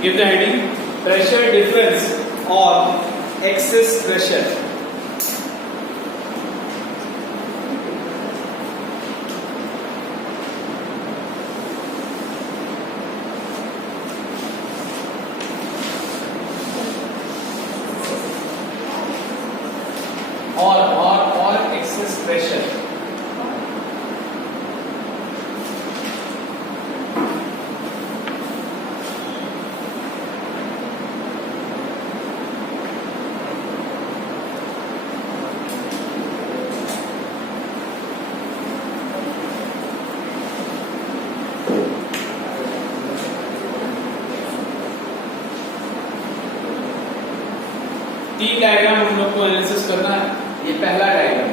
Give the heading pressure difference or excess pressure. or excess pressure. तीन diagram हम लोग को एनालिसिस करना है। ये पहला डायग्राम,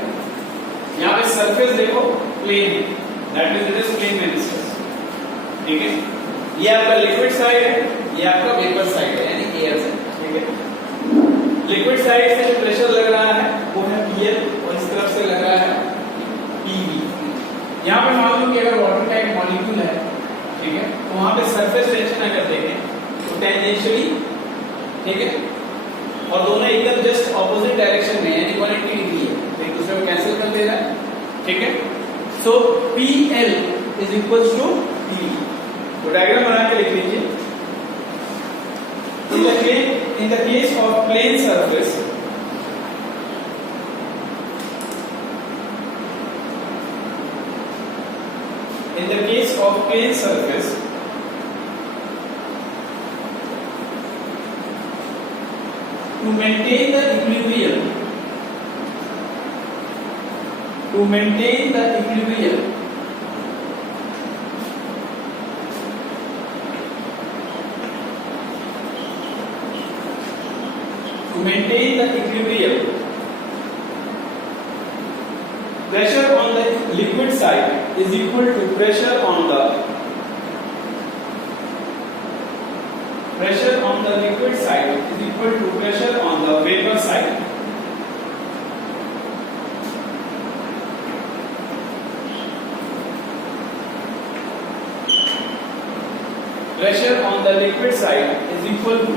यहाँ पे सरफेस देखो प्लेन है, that means it is plane में डिस्कस, ठीक है। ये आपका लिक्विड साइड है, ये आपका वेपर साइड है, यानी एयर साइड, ठीक है। लिक्विड साइड से जो प्रेशर लग रहा है वो है Pl और इस तरफ से लग रहा है Pv। यहाँ पे मान लो कि अगर वाटर का एक मॉलिक्यूल है, ठीक है, तो वहां पे सरफेस टेंशन अगर देखें तो टेंजेंशियली, ठीक है, और दोनों एकदम जस्ट ऑपोजिट डायरेक्शन में, यानी 180 डिग्री है, एक दूसरे को कैंसिल कर दे रहा है, ठीक है। So PL is equals to PV। तो डायग्राम बना के लिख लीजिए। In the case of plane surface, to maintain the equilibrium, to maintain the equilibrium, pressure on the liquid side is equal to pressure on the liquid side is equal to pressure on the vapor side. Pressure on the liquid side is equal to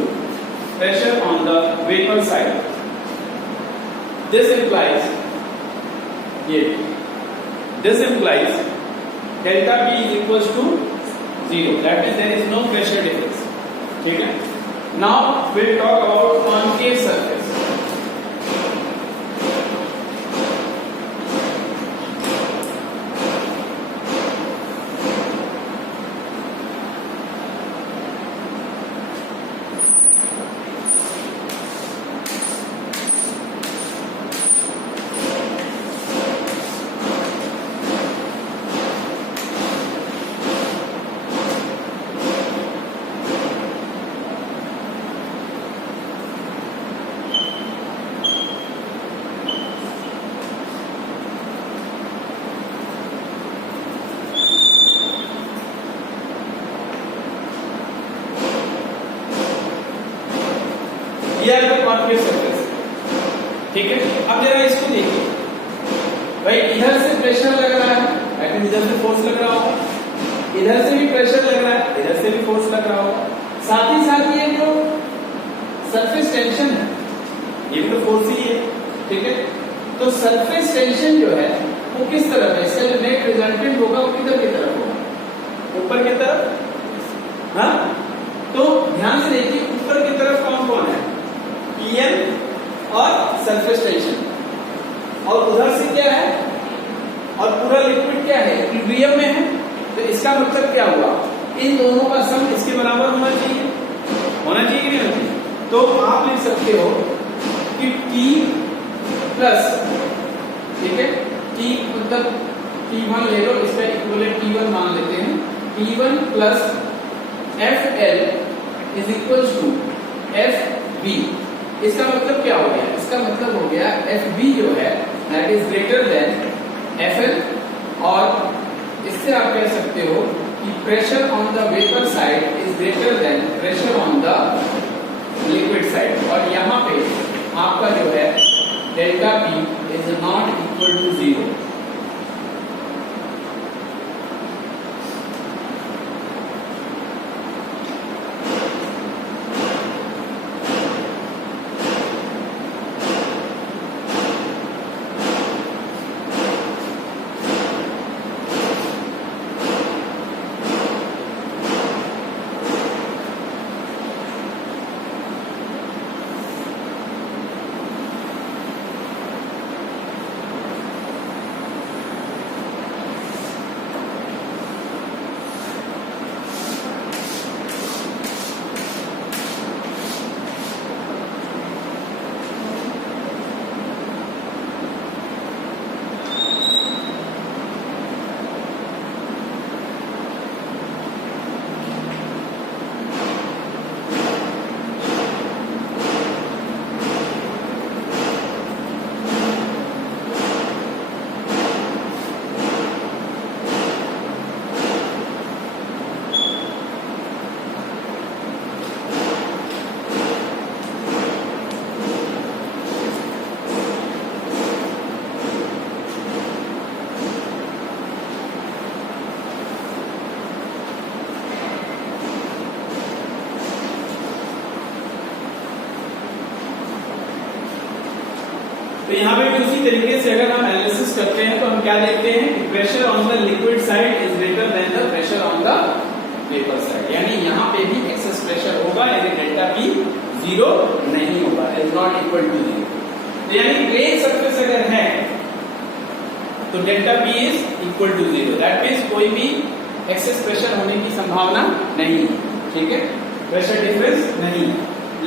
pressure on the vapor side. This implies delta P is equals to 0. That means there is no pressure difference. ठीक है। Now we'll talk about concave surface. ये आपका concave surface, ठीक है। अब जरा इसको देखिए भाई, इधर से प्रेशर लग रहा है, इधर से फोर्स लग रहा होगा, इधर से भी प्रेशर लग रहा है, इधर से भी फोर्स लग रहा होगा। साथ ही साथ ये जो सरफेस टेंशन है ये भी तो फोर्स ही है, ठीक है। तो सरफेस टेंशन जो है वो किस तरफ है, इसका जो नेट रिजल्टेंट होगा वो किधर की तरफ होगा, ऊपर की तरफ। हाँ, तो ध्यान से देखिए ऊपर की तरफ कौन कौन है, Pl और सरफेस टेंशन, और उधर से क्या है, और पूरा लिक्विड क्या है, इक्विलिब्रियम में है। तो इसका मतलब क्या हुआ, इन दोनों का सम इसके बराबर होना चाहिए कि नहीं होना चाहिए। तो आप लिख सकते हो कि T प्लस, ठीक है, T मतलब T1 ले लो, इसका इक्विवेलेंट T1 मान लेते हैं, T1 plus FL is equals to FB। इसका मतलब क्या हो गया, इसका मतलब हो गया FB जो है that is greater than FL, और इससे आप कह सकते हो कि pressure on the vapour side is greater than pressure on the liquid side. और यहाँ पे आपका जो है delta P is not equal to 0। तो यहाँ पे भी उसी तरीके से अगर हम एनालिसिस करते हैं तो हम क्या देखते हैं कि pressure on the liquid side is greater then the pressure on the vapour side, यानी यहाँ पे भी एक्सेस प्रेशर होगा, यानी डेल्टा पी जीरो नहीं होगा, is not equal to zero. तो यानी प्लेन सरफेस अगर है तो delta P is equal to zero, that means कोई भी एक्सेस प्रेशर होने की संभावना नहीं है, ठीक है, प्रेशर डिफरेंस नहीं है।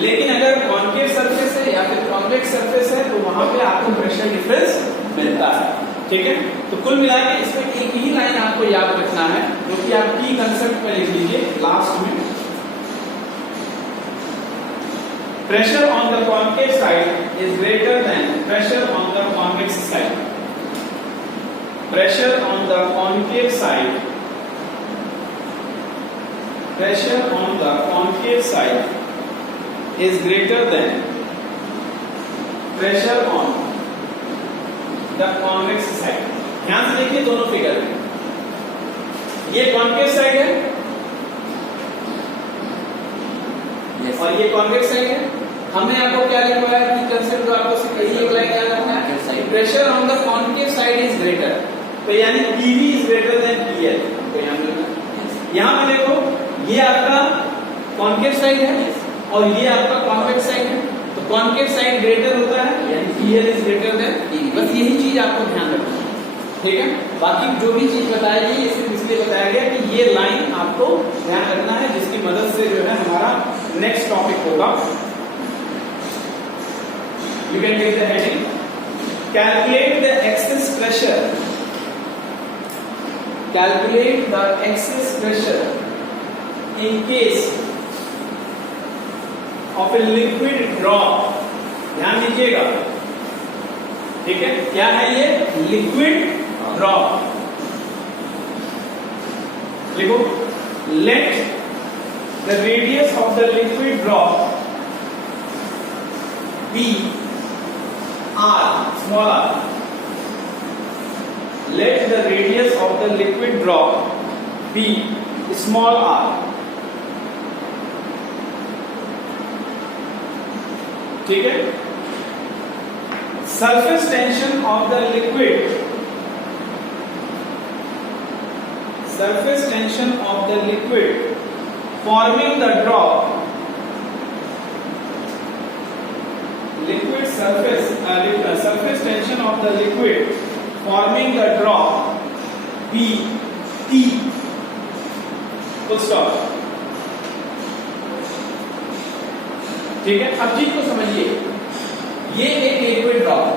लेकिन अगर कॉन्केव सरफेस है या फिर कॉन्वेक्स सरफेस है तो वहां पे आपको प्रेशर डिफरेंस मिलता है, ठीक है। तो कुल मिला के इसमें एक ही लाइन आपको याद रखना है जो कि आप की कंसेप्ट में लिख लीजिए लास्ट में, pressure on the concave side is greater than pressure on the convex side. Pressure on the concave side, pressure on the concave side is greater than pressure on the convex side. ध्यान से देखिए दोनों figure में, ये concave side है और ये convex side है। हमने आपको क्या लिखवाया कि कंसेप्ट जो आपको सिखाई है लाइन याद रखना है, pressure on the concave side is greater, तो यानी PV is greater then PL. तो यहां पे देखो ये आपका कॉन्केव साइड है और ये आपका कॉन्वेक्स साइड है, तो कॉन्केव साइड ग्रेटर होता है यानी PL is greater then PV. बस यही चीज आपको ध्यान रखना है, ठीक है। बाकी जो भी चीज बताई गई ये सिर्फ इसलिए बताया गया कि ये लाइन आपको ध्यान रखना है, जिसकी मदद से जो है हमारा नेक्स्ट टॉपिक होगा। You can take the heading. Calculate the excess pressure. Calculate the excess pressure in case of a liquid drop. ध्यान दीजिएगा, ठीक है। क्या है ये? Liquid drop. देखो, let the radius of the liquid drop be r, small r. Let the radius of the liquid drop be small r. ठीक है। Surface tension of the liquid, surface tension of the liquid forming the drop, liquid surface surface tension of the liquid forming the drop B T, full stop। ठीक है, अब चीज को समझिए, ये एक लिक्विड ड्रॉप है,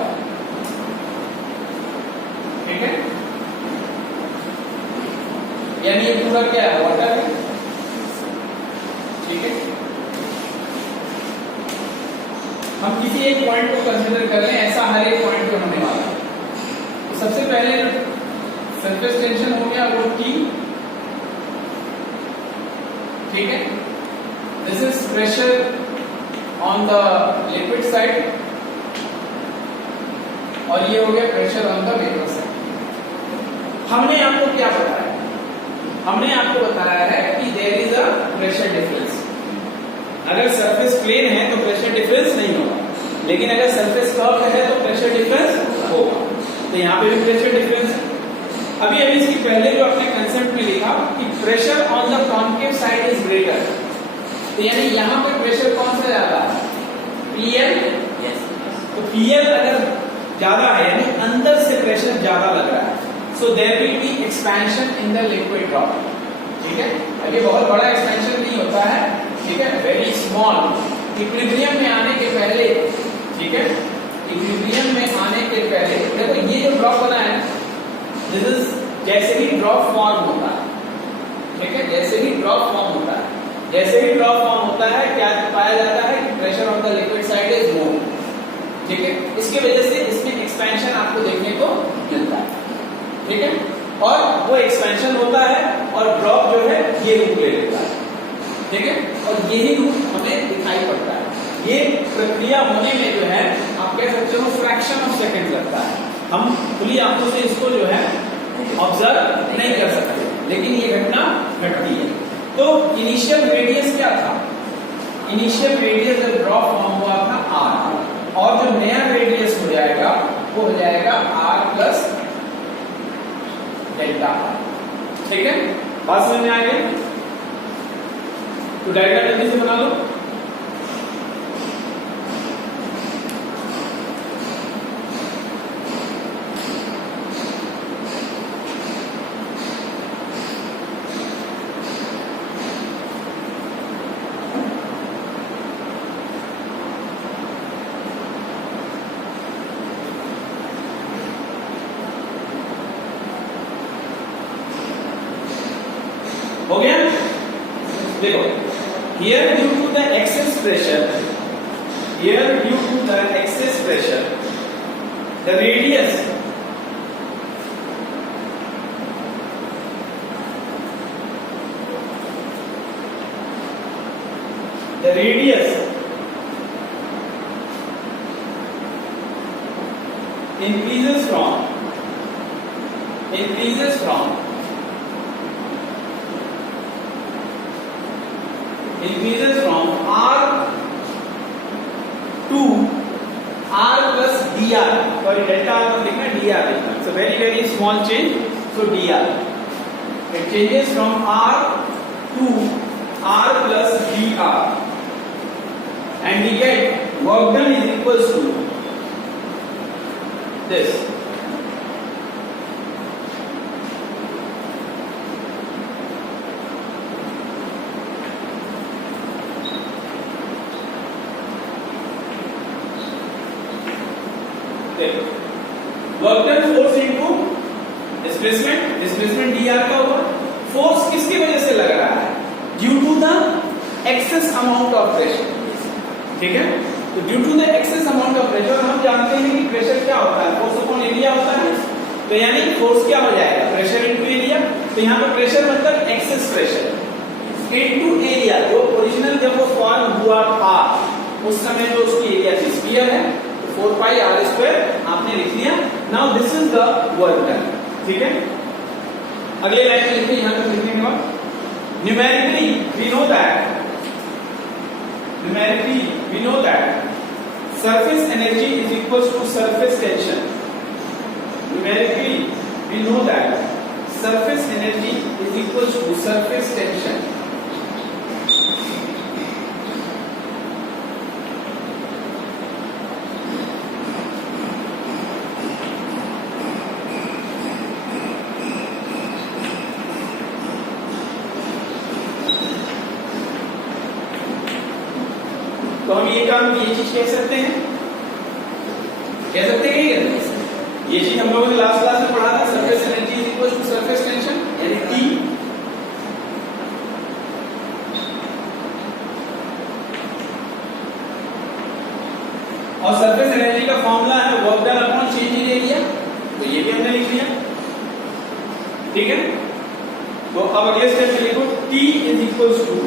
ठीक है, यानी ये पूरा क्या है? वाटर है, ठीक है। हम किसी एक पॉइंट को कंसीडर कर लें, ऐसा हर एक पॉइंट को होने वाला है। तो सबसे पहले सरफेस टेंशन हो गया वो T, ठीक है। This is pressure on the liquid side और ये हो गया pressure on the vapour side. हमने आपको क्या बताया? हमने आपको बताया है कि there is a pressure difference. अगर सरफेस प्लेन है तो प्रेशर डिफरेंस नहीं होगा, लेकिन अगर सरफेस कर्व है तो प्रेशर डिफरेंस होगा। तो यहाँ पे भी प्रेशर डिफरेंस है। अभी इसकी पहले जो अपने कंसेप्ट में लिखा कि pressure on the concave side is greater, तो यानी यहाँ पे प्रेशर कौन सा ज्यादा है? पीएल। तो पीएल अगर ज्यादा है यानी अंदर से प्रेशर ज्यादा लग रहा है, so there will be expansion in the liquid drop, ठीक है। अभी बहुत बड़ा एक्सपेंशन नहीं होता है, ठीक है, वेरी स्मॉल। इक्विलिब्रियम में आने के पहले, ठीक है, इक्विलिब्रियम में आने के पहले देखो ये जो ड्रॉप बना है, दिस इज जैसे ही ड्रॉप फॉर्म होता है, ठीक है, जैसे ही ड्रॉप फॉर्म होता है, जैसे ही ड्रॉप फॉर्म होता है क्या पाया जाता है कि pressure on the liquid side is more, ठीक है। इसकी वजह से इसमें एक्सपेंशन आपको देखने को मिलता है, ठीक है, और वो एक्सपेंशन होता है और ड्रॉप जो है ये रूप ले लेता है, ठीक है, और यही रूप हमें दिखाई पड़ता है। ये प्रक्रिया होने में जो है आप कह सकते हो फ्रैक्शन ऑफ सेकंड लगता है। हम खुली आंखों से इसको जो है ऑब्जर्व नहीं कर सकते, लेकिन ये घटना घटती है। तो इनिशियल रेडियस क्या था? इनिशियल रेडियस जब ड्रॉप फॉर्म हुआ था r, और जो नया रेडियस हो जाएगा वो हो जाएगा R प्लस डेल्टा R। ठीक है, बात समझ में आ गई? तो डायग्राम जल्दी से बना लो। हो गया? देखो, here due to the excess pressure, the radius increases from R to R plus dr, sorry delta R को लिखना dr लिखना, so very small change, so dr, it changes from R to R plus dr, and we get work done is equals to this. Work done force into displacement dr का हुआ। Force किसकी वजह से लग रहा है? Due to the excess amount of pressure. ठीक है, तो due to the excess amount of pressure, हम जानते हैं कि प्रेशर क्या होता है, फोर्स अपॉन एरिया होता है। तो यानी फोर्स क्या हो जाएगा? Pressure into area. तो यहाँ पे प्रेशर मतलब एक्सेस प्रेशर इनटू एरिया, जो ओरिजिनल जब वो फॉर्म हुआ था उस समय जो उसकी एरिया थी स्फीयर है, 4 पाई r स्क्वायर आपने लिख लिया। Now this is the work done. ठीक है, अगले लाइन में लिखिए, यहां तक लिखने के बाद numerically we know that surface energy is equals to surface tension. Numerically we know that surface energy is equals to surface tension. तो हम ये चीज कह सकते हैं कि ये चीज हम लोगों ने लास्ट क्लास में पढ़ा था, surface energy is equal to surface tension यानी T। और सरफेस एनर्जी का फॉर्मूला है work done upon change in area, तो ये भी हमने लिख लिया। ठीक है, तो अब अगले स्टेप में लिखो T is equal to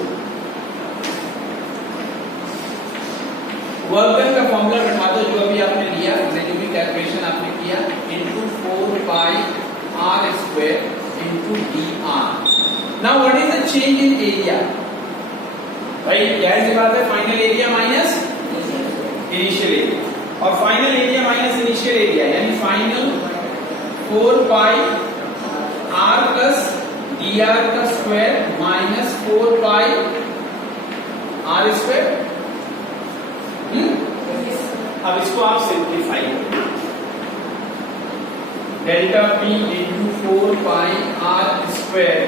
work done का फॉर्मूला बैठा दो जो अभी आपने लिया, जो भी कैलकुलेशन आपने किया, into 4 pi r square into dr। Now what is the change in area? भाई जाहिर सी बात है, final area minus initial area, और final area minus initial area यानी final 4 pi r plus dr का square minus 4 pi r square. अब इसको आप सिंप्लीफाई करें, delta P into 4 pi r square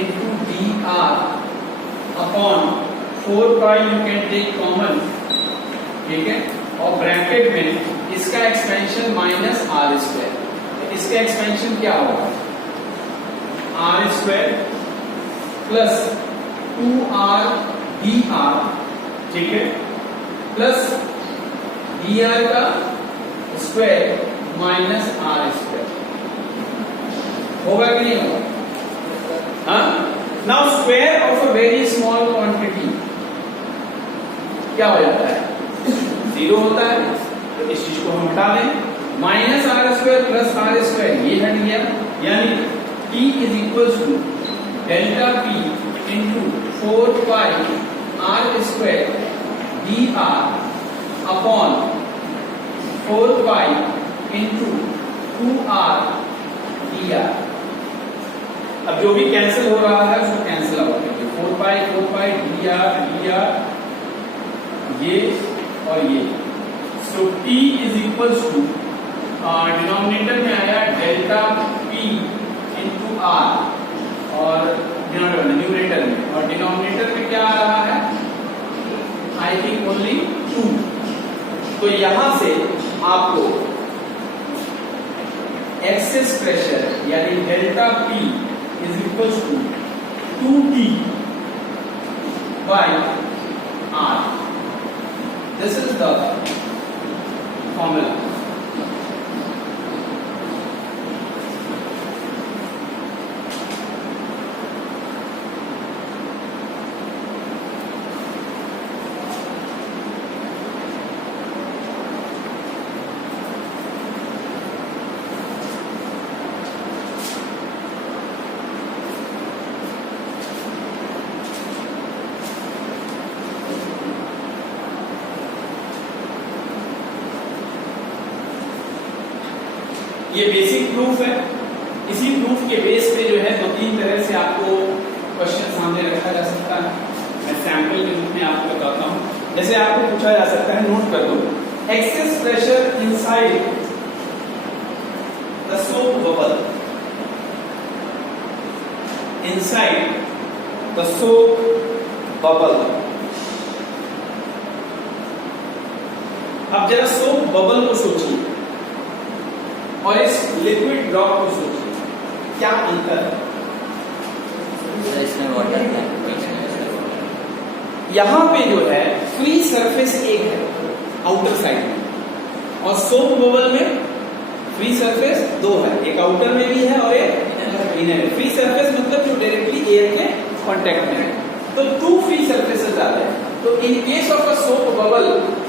into dr upon 4 pi you can take common. ठीक है, और ब्रैकेट में इसका एक्सपेंशन माइनस r स्क्वायर, इसका एक्सपेंशन क्या होगा? r square plus 2r dr, ठीक है, प्लस dr का स्क्वायर माइनस r स्क्वायर। होगा कि नहीं होगा? हाँ, now square of a very small quantity क्या हो जाता है? 0 होता है। तो इस चीज को हम हटा दें, minus r square plus r square ये हट गया, यानी T is equal to delta P into 4 pi r square dr upon 4 pi into 2r dr। अब जो भी कैंसिल हो रहा है उसको कैंसिल आउट करिए, 4 पाई dr ये और ये। So t is equals to denominator में आया डेल्टा p इंटू r और न्यूमरेटर में, और डिनोमिनेटर में क्या आ रहा है, आई थिंक ओनली 2। तो यहां से आपको एक्सेस प्रेशर यानी delta p is equal to 2t by r, this is the formula. ये बेसिक प्रूफ है। इसी प्रूफ के बेस पे जो है दो तीन तरह से आपको क्वेश्चन सामने रखा जा सकता है। मैं सैंपल के रूप में आपको बताता हूं। जैसे आपको पूछा जा सकता है, नोट कर दो, excess pressure inside the soap bubble, inside the soap bubble. अब जरा सोप बबल को सोचिए और इस लिक्विड ड्रॉप को सोचिए, क्या अंतर है? इसमें वाटर है, यहां पे जो है फ्री सरफेस एक है आउटर साइड में, और सोप बबल में फ्री सरफेस दो है, एक आउटर में भी है और एक इनर में। फ्री सरफेस मतलब जो डायरेक्टली एयर के कांटेक्ट में है, तो 2 फ्री सरफेसेस आते हैं। तो in case of a soap bubble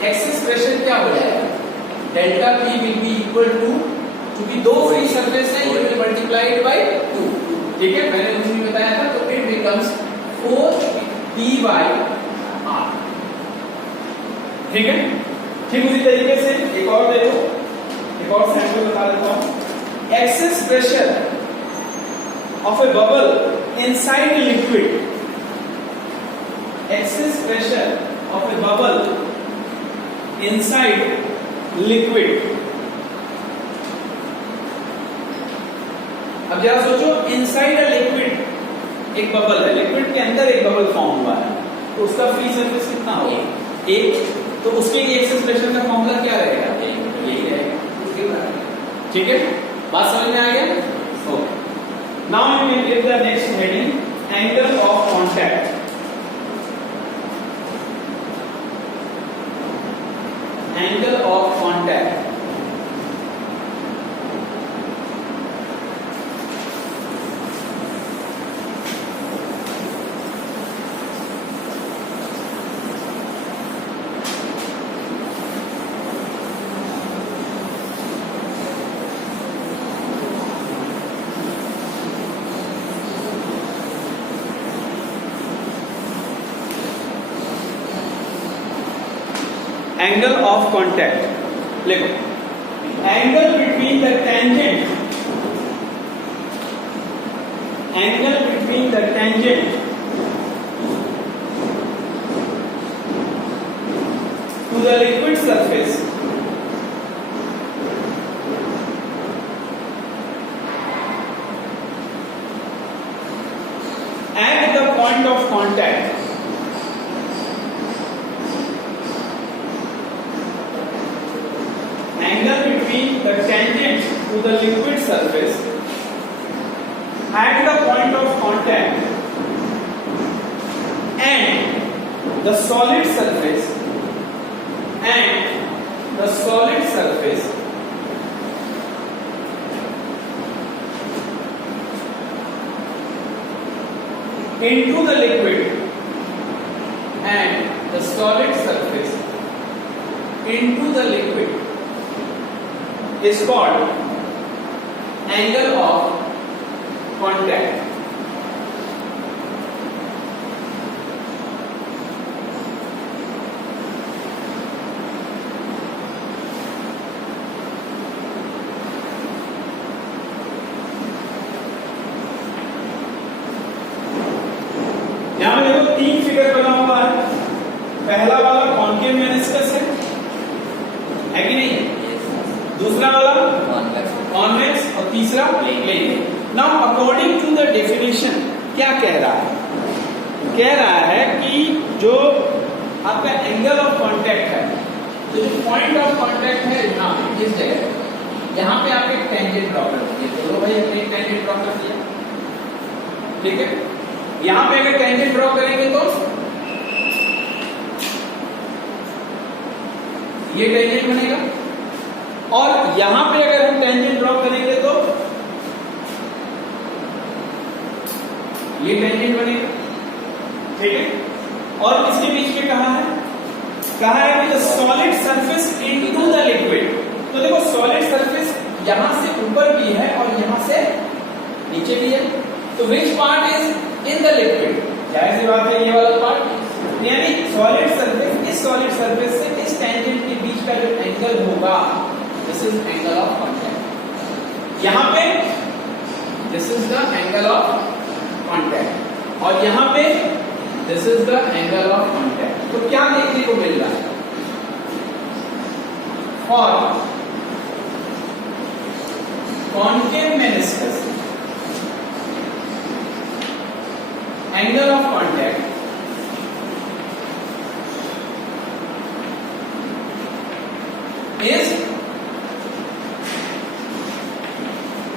excess pressure क्या हो जाएगा, delta P will be equal to, क्योंकि 2 फ्री सरफेस है, ये विल मल्टीप्लाइड बाय 2, ठीक है, मैंने उसी में बताया था। तो it becomes 4p bye r, ठीक है। ठीक उसी तरीके से एक और देखो, एक और सैंपल बता देता हूं। Excess pressure of A bubble inside liquid, excess pressure of A bubble inside liquid. अब जरा सोचो, इनसाइड अ लिक्विड एक बबल है, लिक्विड के अंदर एक बबल फॉर्म हुआ है, तो उसका फ्री सरफेस कितना होगा, 1। तो उसके लिए एक्सेस प्रेशर का फॉर्मूला क्या रहेगा, यही रहेगा, ठीक है। बात समझ में आ गया? Okay, now you can give the next heading, angle of contact. Angle of contact, angle of contact लिखो, angle between the tangent, angle between the tangent to the liquid surface at the point of contact the tangent to the liquid surface at the point of contact and the solid surface into the liquid and the solid surface into the liquid is called angle of contact. पहला वाला concave meniscus है कि नहीं? दूसरा वाला convex और तीसरा plane. Now according to the definition क्या कह रहा है? कह रहा है कि जो आपका एंगल ऑफ कांटेक्ट है, तो जो पॉइंट ऑफ कांटेक्ट है यहाँ पे, इस जगह, यहाँ पे आप एक टेंजेंट ड्रॉ कर दीजिए। बोलो भाई अपने एक टेंजेंट ड्रॉ कर दिया, ठीक है। यहाँ पे अगर टेंजेंट ड्रॉ करेंगे तो ये टेंजेंट बनेगा, और यहां पे अगर हम टेंजेंट ड्रॉ करेंगे तो ये टेंजेंट बनेगा, ठीक है। और इसके बीच में कहा है कि the solid surface into the liquid. तो देखो सॉलिड सरफेस यहां से ऊपर भी है और यहां से नीचे भी है, तो which part is in the liquid? जाहिर सी बात है ये वाला पार्ट, यानी सॉलिड सरफेस, इस सॉलिड सरफेस से इस टेंजेंट के बीच का जो एंगल होगा, this is angle of contact. यहां पे this is the angle of contact, और यहां पे this is the angle of contact. तो क्या देखने को मिल रहा है? और concave meniscus angle of contact is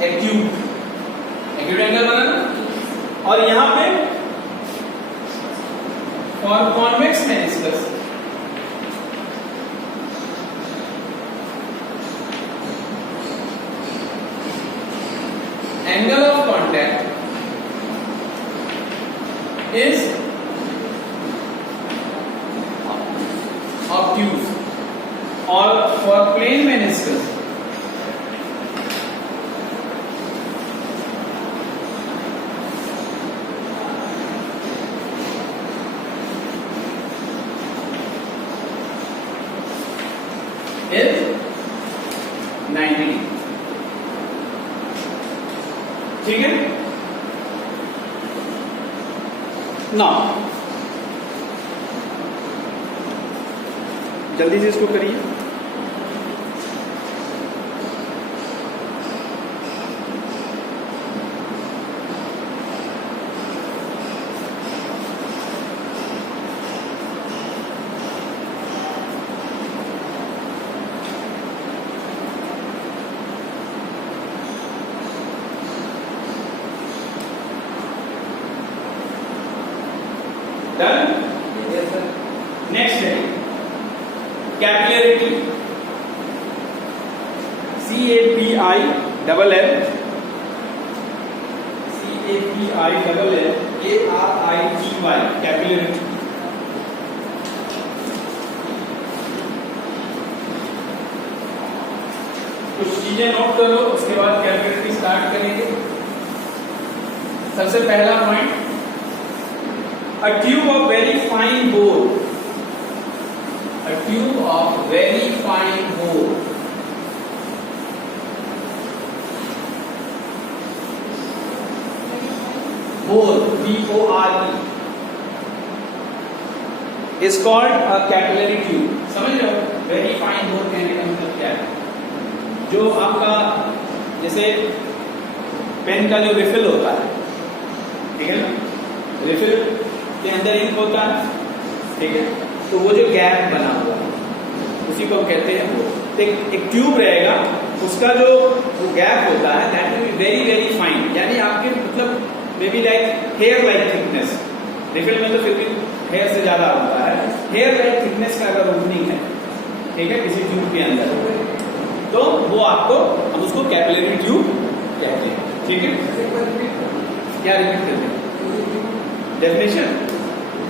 acute. Acute angle बना ना, और यहां पे for convex meniscus angle of contact is obtuse, or for plane meniscus is 90 degree, ठीक है ना। जल्दी से इसको करिए। Done? Yes, sir. Next है capillarity, CAPILL, capillarity। कुछ चीजें नोट करो, उसके बाद कैपिलरिटी स्टार्ट करेंगे। सबसे पहला point, a tube of very fine bore, a tube of very fine bore bore, B-O-R-E, is called a capillary tube। समझ रहे हो? very fine bore कहने का मतलब क्या है? जो आपका जैसे पेन का जो रिफिल होता है, ठीक है ना, रिफिल के अंदर इंक होता है, ठीक है, तो वो जो गैप बना हुआ है उसी को हम कहते हैं वो। एक ट्यूब रहेगा, उसका जो वो गैप होता है that will be very very fine, यानी आपके मतलब maybe like hair like thickness. Refill में तो फिर भी हेयर से ज्यादा होता है, हेयर लाइक थिकनेस का अगर ओपनिंग है, ठीक है, किसी ट्यूब के अंदर, तो वो आपको, हम उसको कैपिलरी ट्यूब कहते हैं, ठीक है। क्या रिपीट करते हैं डेफिनेशन?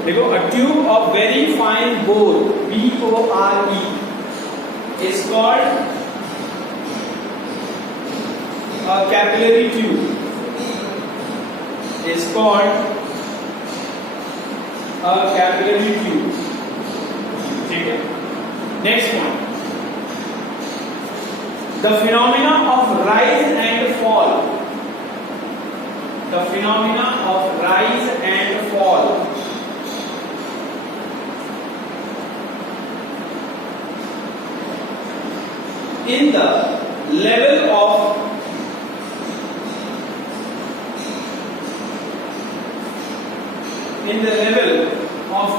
देखो, a tube of very fine bore, B-O-R-E, is called a capillary tube, is called a capillary tube, ठीक है। Next point, the phenomena of rise and fall, the phenomena of rise and fall in the level of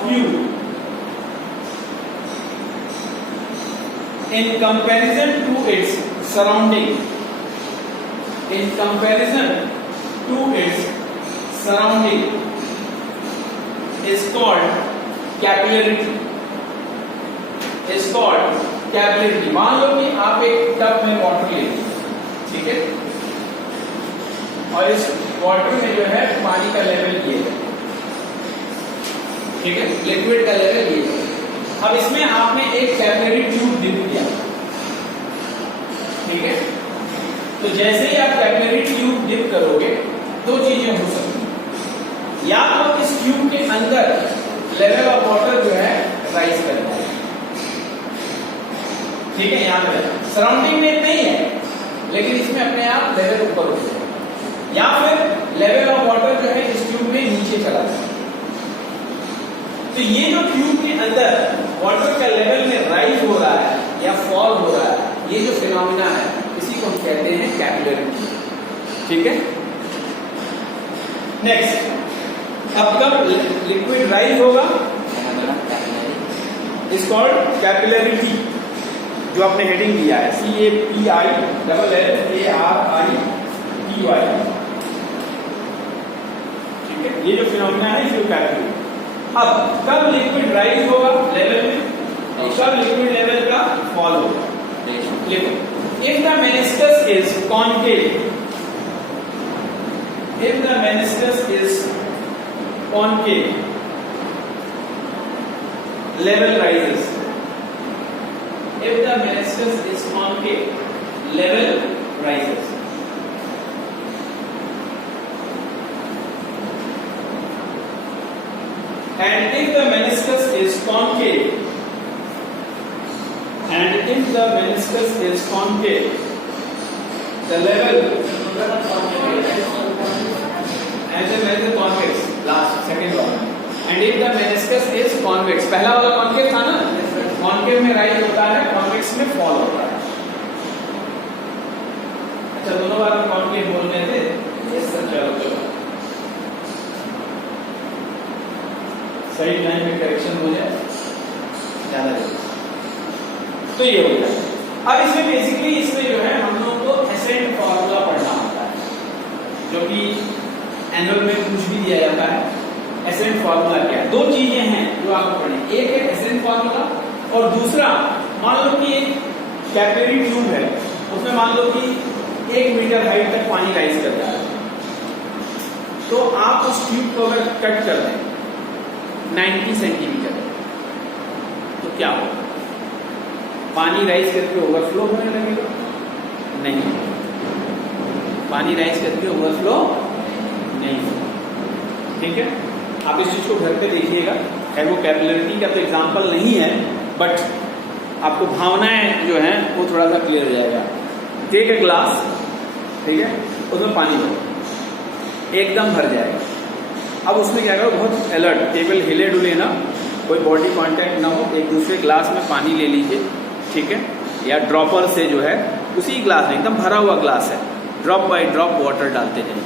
tube in comparison to its surrounding, is called capillarity. मान लो कि आप एक tub में water ले लीजिए, ठीक है, और इस वाटर में जो है पानी का लेवल ये है, ठीक है, लिक्विड का लेवल ये है। अब इसमें आपने एक कैपिलरी ट्यूब डिप किया, ठीक है, तो जैसे ही आप कैपिलरी ट्यूब डिप करोगे दो चीजें हो सकती हैं, या तो इस ट्यूब के अंदर लेवल ऑफ वाटर जो है राइज करता है, ठीक है, यहां पे सराउंडिंग में नहीं है लेकिन इसमें अपने आप लेवल ऊपर उठ जाए, या फिर लेवल ऑफ वाटर जो है इस ट्यूब में नीचे चला जाए। तो ये जो ट्यूब के अंदर वाटर का लेवल में राइज हो रहा है या फॉल हो रहा है, ये जो फिनोमिना है इसी को हम कहते हैं कैपिलरिटी, ठीक है। नेक्स्ट, अब कब लिक्विड राइज होगा, इज कॉल्ड कैपिलरिटी, जो आपने हेडिंग दिया है CAPILLARITY, ठीक है, ये जो फिनोमिना है इसको कैपिलरिटी। अब कब लिक्विड राइज होगा लेवल में, और कब लिक्विड लेवल का फॉल होगा। If the meniscus is concave, level rises. If the meniscus is concave, level rises. And if the meniscus is concave, the level and the method convex, last second one. And if the meniscus is convex, पहला वाला concave था ना, concave में rise होता है, convex में fall होता है। अच्छा, दोनों बार कॉन्केव बोल रहे थे, यस सर, चलो सही टाइम में करेक्शन हो जाए ज्यादा। तो ये हो गया। अब इसमें बेसिकली इसमें जो है हम लोगों को एसेंट फॉर्मूला पढ़ना होता है, जो कि एनुअल में कुछ भी दिया जाता है। एसेंट फॉर्मूला क्या है? दो चीजें हैं जो आपको पढ़नी, एक है एसेंट फॉर्मूला और दूसरा, मान लो कि एक कैपिलरी ट्यूब है, उसमें मान लो कि 1 मीटर हाइट तक पानी राइज करता है, तो आप उस ट्यूब को अगर कट कर दें 90 सेंटीमीटर, तो क्या होगा? पानी राइज करके ओवरफ्लो होने लगेगा? नहीं, पानी राइज करके ओवरफ्लो नहीं होगा। ठीक है, आप इस चीज को घर पे देखिएगा। है वो कैपिलरिटी का तो एग्जांपल नहीं है, बट आपको भावनाएं जो हैं वो थोड़ा सा क्लियर हो जाएगा। टेक ए ग्लास, ठीक है, उसमें पानी भरो, एकदम भर जाएगा। अब उसमें क्या करो, बहुत अलर्ट, टेबल हिले डुले ना, कोई बॉडी कांटेक्ट ना हो, एक दूसरे ग्लास में पानी ले लीजिए, ठीक है, या ड्रॉपर से जो है उसी ग्लास में, एकदम भरा हुआ ग्लास है, ड्रॉप बाय ड्रॉप वाटर डालते जाइए।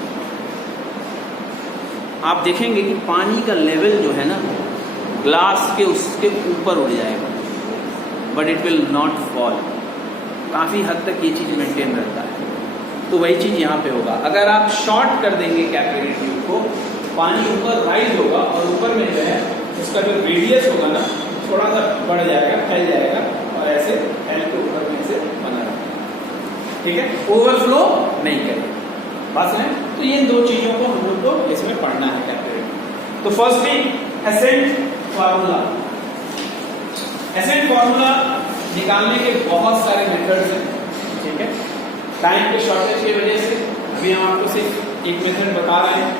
आप देखेंगे कि पानी का लेवल जो है ना ग्लास के उसके ऊपर उड़ जाएगा, but it will not fall. काफ़ी हद तक ये चीज़ मेंटेन रहता है। तो वही चीज़ यहाँ पे होगा। अगर आप शॉर्ट कर देंगे कैपिलरी ट्यूब को, पानी ऊपर राइज होगा और ऊपर में जो है उसका जो रेडियस होगा ना थोड़ा सा बढ़ जाएगा, फैल जाएगा, और ऐसे एल के ऊपर में से बना रहेगा। ठीक है, ओवरफ्लो नहीं करेगा, बस है। तो ये दो चीजों को हम लोग को इसमें पढ़ना है कैपिलरी। तो firstly ascent formula. Ascent formula निकालने के बहुत सारे मेथड्स हैं, ठीक है। टाइम के शॉर्टेज की वजह से अभी हम आपको सिर्फ एक मेथड बता रहे हैं,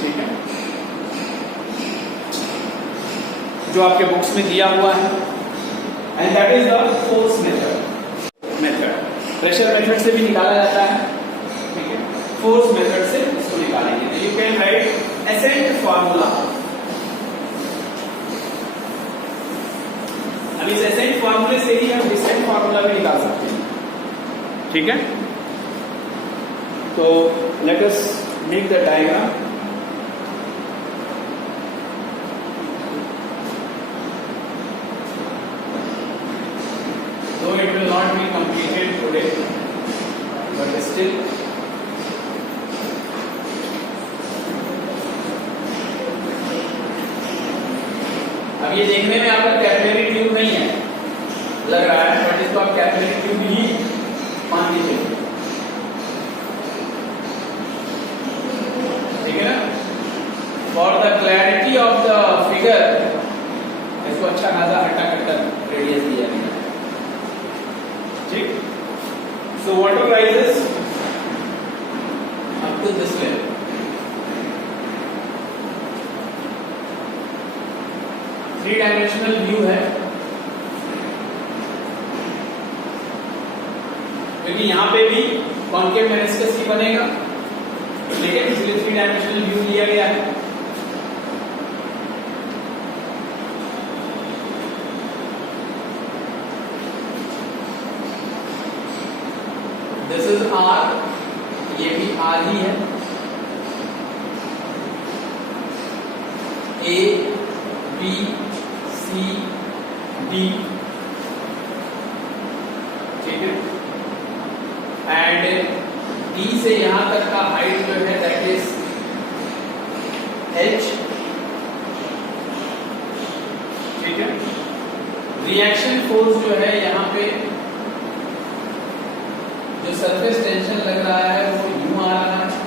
ठीक है, जो आपके बुक्स में दिया हुआ है, and that is the force method. Pressure method से भी निकाला जाता है, ठीक है, फोर्स मेथड से इसको निकालेंगे। You can write ascent formula. अब इस एसेंट फार्मूले से ही हम डिसेंट फार्मूला भी निकाल सकते हैं। ठीक है, तो let us make the diagram. Though it will not be completed today, but still अब ये देखने में आपका कैपिलरी ट्यूब नहीं है लग रहा है, बट इसको आप कैपिलरी ट्यूब ही मान के चलिए. ठीक है ना. For the clarity of the figure इसको अच्छा खासा हटा कट्टा रेडियस दिया है. ठीक. So water rises up to this level. Three dimensional view है, क्योंकि यहां पे भी कॉन्केव मेनिस्कस ही बनेगा, लेकिन इसलिए थ्री डायमेंशनल व्यू लिया गया है. दिस इज आर, ये भी आर ही है. ए बी सी डी, ठीक है. एंड डी से यहां तक का हाइट जो है दैट इज एच. ठीक है. रिएक्शन फोर्स जो है यहां पे जो सरफेस टेंशन लग रहा है वो यूं आ रहा है,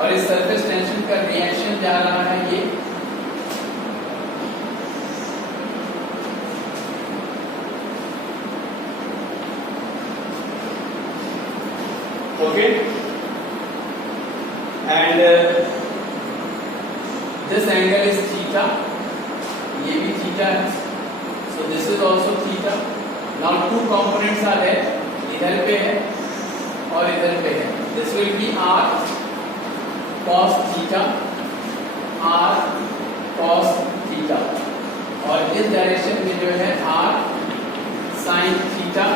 और इस सरफेस टेंशन का रिएक्शन जा रहा है ये okay. And this angle is theta, ये भी थीटा है. So this is also theta. Now two components are there, इधर पे है और इधर पे है. This will be r cos theta, r cos theta, और इस डायरेक्शन में जो है r sin थीटा,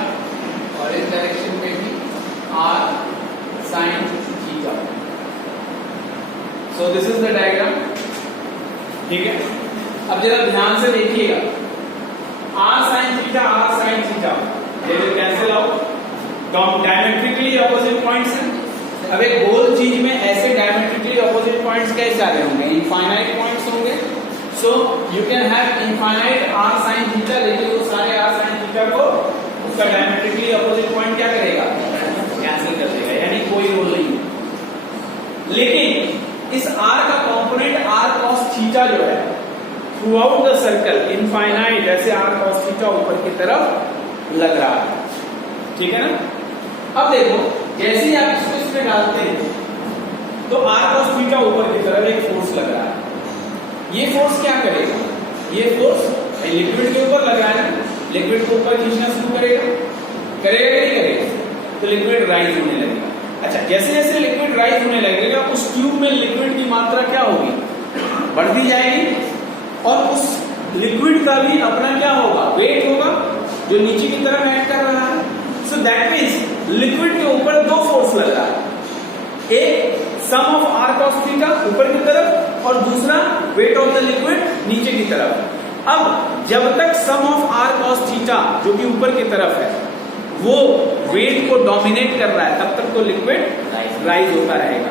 और इस डायरेक्शन में भी r sin theta. So this is the diagram. ठीक है. अब जरा ध्यान से देखिएगा, r sin theta, r sin theta they will cancel out. Diametrically opposite points हैं. अब एक गोल चीज में ऐसे डायमेट्रिकली अपोजिट पॉइंट्स कैसे आ रहे होंगे? इनफाइनाइट पॉइंट्स होंगे. So you can have infinite r sin theta, लेकिन वो सारे r sin थीटा को उसका डायमेट्रिकली अपोजिट पॉइंट क्या करेगा? कैंसिल कर देगा, यानी कोई रोल नहीं. लेकिन इस r का कंपोनेंट r cos थीटा जो है through out the circle infinite ऐसे r cos थीटा ऊपर की तरफ लग रहा है. ठीक है ना. अब देखो, जैसे ही आप इसको इसमें डालते हैं तो r cos थीटा ऊपर की तरफ एक फोर्स लग रहा है. ये फोर्स क्या करेगा? ये फोर्स लिक्विड के ऊपर लग रहा है, लिक्विड को ऊपर खींचना शुरू करेगा, करेगा या नहीं करेगा? तो लिक्विड राइज होने लगेगा. अच्छा, जैसे जैसे लिक्विड राइज होने लगेगा उस ट्यूब में लिक्विड की मात्रा क्या होगी? बढ़ती जाएगी, और उस लिक्विड का भी अपना क्या होगा? वेट होगा जो नीचे की तरफ एक्ट कर रहा है. सो दैट मीन्स लिक्विड के ऊपर दो फोर्स लग रहा है, एक सम ऑफ r cos थीटा ऊपर की तरफ, और दूसरा वेट ऑफ द लिक्विड नीचे की तरफ. अब जब तक सम ऑफ r cos थीटा जो कि ऊपर की तरफ है वो वेट को डोमिनेट कर रहा है, तब तक तो लिक्विड राइज होता रहेगा.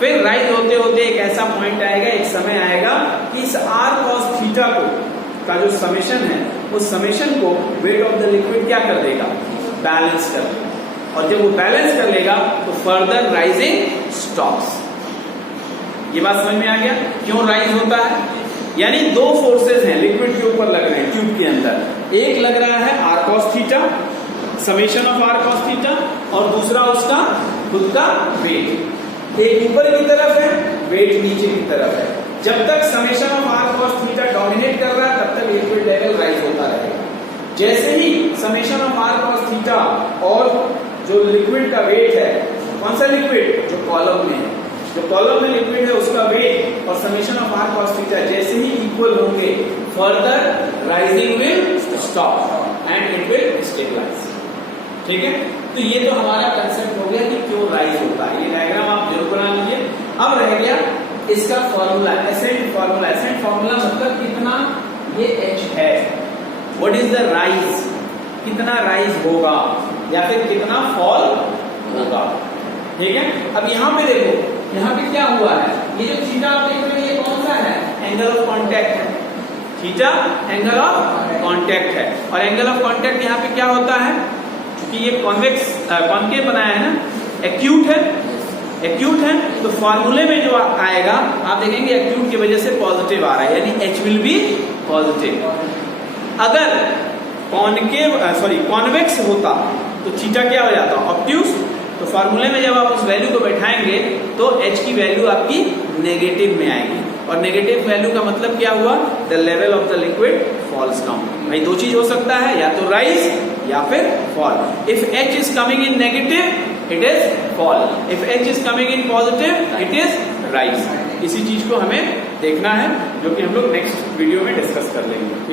फिर राइज होते होते एक ऐसा पॉइंट आएगा, एक समय आएगा कि इस r cos थीटा को का जो समेशन है उस समेशन को वेट ऑफ द लिक्विड क्या कर देगा? बैलेंस कर देगा. और जब वो बैलेंस कर लेगा तो फर्दर राइजिंग स्टॉप्स. ये बात समझ में आ गया क्यों राइज होता है? यानी दो फोर्सेस हैं लिक्विड के ऊपर लग रहे हैं ट्यूब के अंदर. एक लग रहा है r cos theta, summation of r cos theta, और दूसरा उसका खुद का वेट. एक ऊपर की तरफ है, वेट नीचे की तरफ है. जब तक summation of r cos theta dominate कर रहा है तब तक लिक्विड लेवल राइज होता रहेगा. जैसे ही summation of r cos theta और जो लिक्विड का वेट है, कौन सा लिक्विड? जो कॉलम में है, जो कॉलम में लिक्विड है उसका वेट और summation of r cos theta जैसे ही इक्वल होंगे further rising will stop and it will stabilize. ठीक है, तो ये तो हमारा कंसेप्ट हो गया कि क्यों राइज होता है। ये डायग्राम आप जरूर बना लीजिए। अब रह गया इसका formula, ascent formula. Ascent formula मतलब कितना ये H है, व्हाट इज द राइज, कितना राइज होगा या फिर कितना फॉल होगा। ठीक है, अब यहाँ पे देखो, यहाँ पे क्या हुआ है, ये जो थीटा आप देख रहे हैं ये कौन सा है, एंगल ऑफ कांटेक्ट है। थीटा एंगल ऑफ कांटेक्ट है, और एंगल ऑफ कांटेक्ट यहाँ पे क्या होता है, क्योंकि ये कॉन्वेक्स कॉन्केव बनाया है ना, एक्यूट है, एक्यूट है, तो फॉर्मूले में जो आएगा आप देखेंगे एक्यूट की वजह से पॉजिटिव आ रहा है, यानी H विल बी पॉजिटिव। अगर कॉन्केव कॉन्वेक्स होता तो थीटा क्या हो जाता, ऑब्ट्यूज। तो फॉर्मूले में जब आप उस वैल्यू को बैठाएंगे तो H की वैल्यू आपकी नेगेटिव में आएगी, और नेगेटिव वैल्यू का मतलब क्या हुआ, the level of the liquid falls down. भाई दो चीज हो सकता है, या तो राइज या फिर fall. If H is coming in negative it is fall, if H is coming in positive it is rise. इसी चीज को हमें देखना है, जो कि हम लोग नेक्स्ट वीडियो में डिस्कस कर लेंगे।